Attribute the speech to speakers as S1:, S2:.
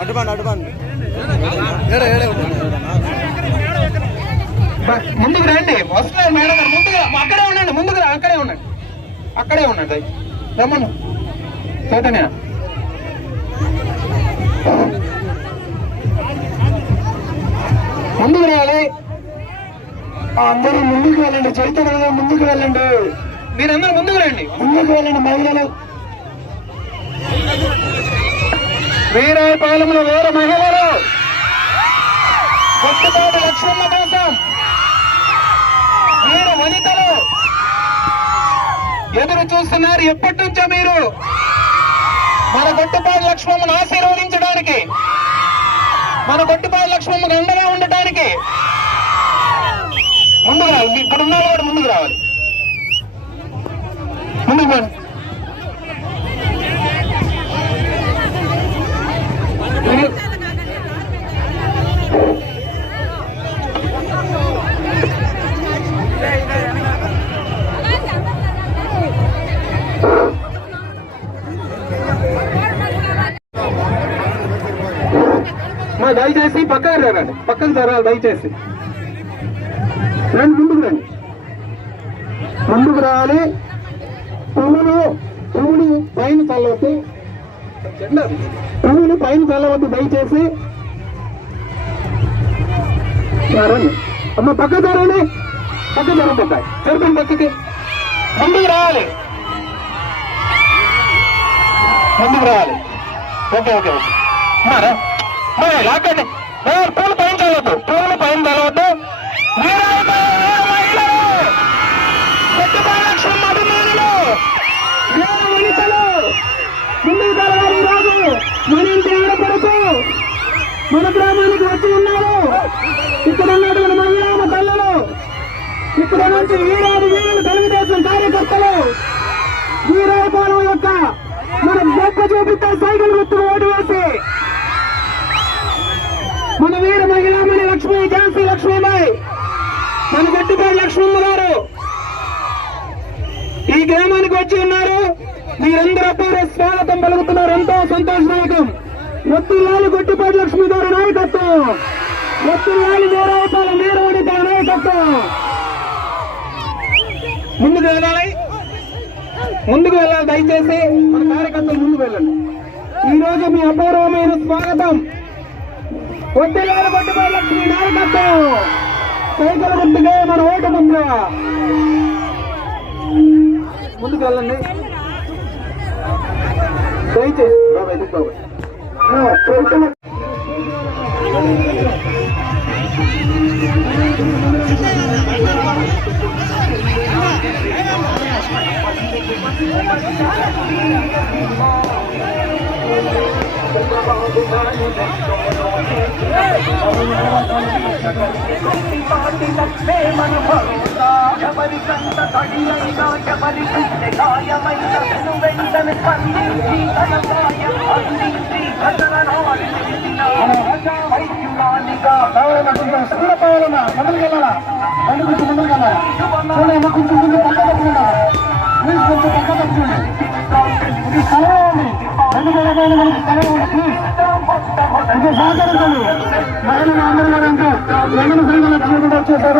S1: అటుబండి అటుబండి
S2: బ- ముందుకు రండి వస్తున్నారు మేడం గారు ముందుగా అక్కడే ఉండండి ముందుకు అక్కడే ఉండండి అక్కడే ఉండండి. రమ్మను చైతన్య ముందుకు రావాలి అందరూ ముందుకు వెళ్ళండి. చైతన్య ముందుకు వెళ్ళండి. మీరందరూ ముందుకు రండి. ముందుకు వెళ్ళండి మహిళలు. వీరాయపాలెంలో వేరే మహిళలు. కొట్టుపాటి లక్ష్మమ్మ కోసం మీరు వనితలు. ఎదురు చూస్తున్నారు ఎప్పటి నుంచో మీరు? మన గొట్టుపాటి లక్ష్మమ్మను ఆశీర్వదించడానికి మన గొట్టుపాటి లక్ష్మమ్మకు అండగా ఉండటానికి ముందుకు రావాలి. ఇక్కడ ఉన్న కూడా ముందుకు రావాలి. ముందుకు దయచేసి పక్కకు రండి. పక్కకు జరగాలి దయచేసి. రండి ముందుకు రండి. ముందుకు రావాలి. పువ్వులు పువ్వులు పైన చల్లవద్దు పువ్వులు పైన చల్లవద్దు దయచేసి. ఆ, అమ్మ పక్క జరగండి పక్క జరగబోతా పక్కకి. ముందుకు రావాలి. ముందుకు రావాలి. Okay okay okay. మరి మరి లాక్కండి. పూలు పైన చల్లవద్దు. పూలు పైన చల్లవద్దు. మహిళలు, ముందుకు మన ఇంటి ఆడపడుతూ మన గ్రామానికి వచ్చి ఉన్నారు. ఇక్కడ ఉన్నటువంటి మహిళా తల్లులు ఇక్కడ నుంచి వీరాది వీరులు తెలుగుదేశం కార్యకర్తలు వీరాయపాలెం యొక్క మన గొప్ప చూపిస్తే సైకిల్ గుర్తులు ఓటు వేసి మన వీర మహిళామణి లక్ష్మీ ఝాన్సీ లక్ష్మీబాయి మన గట్టిపాటి లక్ష్మమ్మ గారు ఈ గ్రామానికి వచ్చి ఉన్నారు. మీరందరూ అపూర్వ స్వాగతం పలుకుతున్నారు. ఎంతో సంతోషదాయకం మొత్తులాలి గొట్టిపాటి లక్ష్మి గారి నాయకత్వం. మొత్తులాలి వీరాయపాలెం వీరవడి గారి నాయకత్వం. ముందుకు వెళ్ళాలి. ముందుకు వెళ్ళాలి. దయచేసి మన కార్యకర్తలు ముందుకు వెళ్ళండి. ఈ రోజు మీ అపూర్వమైన స్వాగతం వడ్డీలాల కొట్టుబడి లక్ష్మి నాయకత్వం. సైకిల్ గుర్తుగా మన ఓటు ముందు ముందుకు వెళ్ళండి. এই যে বাবা এদিক বাবা হ্যাঁ চলতে Hey! కొంచెం కొంచెం ముందు పక్క తప్పుకున్నా ప్లీజ్ కొంచెం పక్క తప్పుకోండి ఇది రెండు మనకి ఉంది ప్లీజ్. ఇది సహకరించండి మహిళలు అందరూ కూడా అంటూ జగన్ సైకిల్ లక్ష్మీ వచ్చేసారు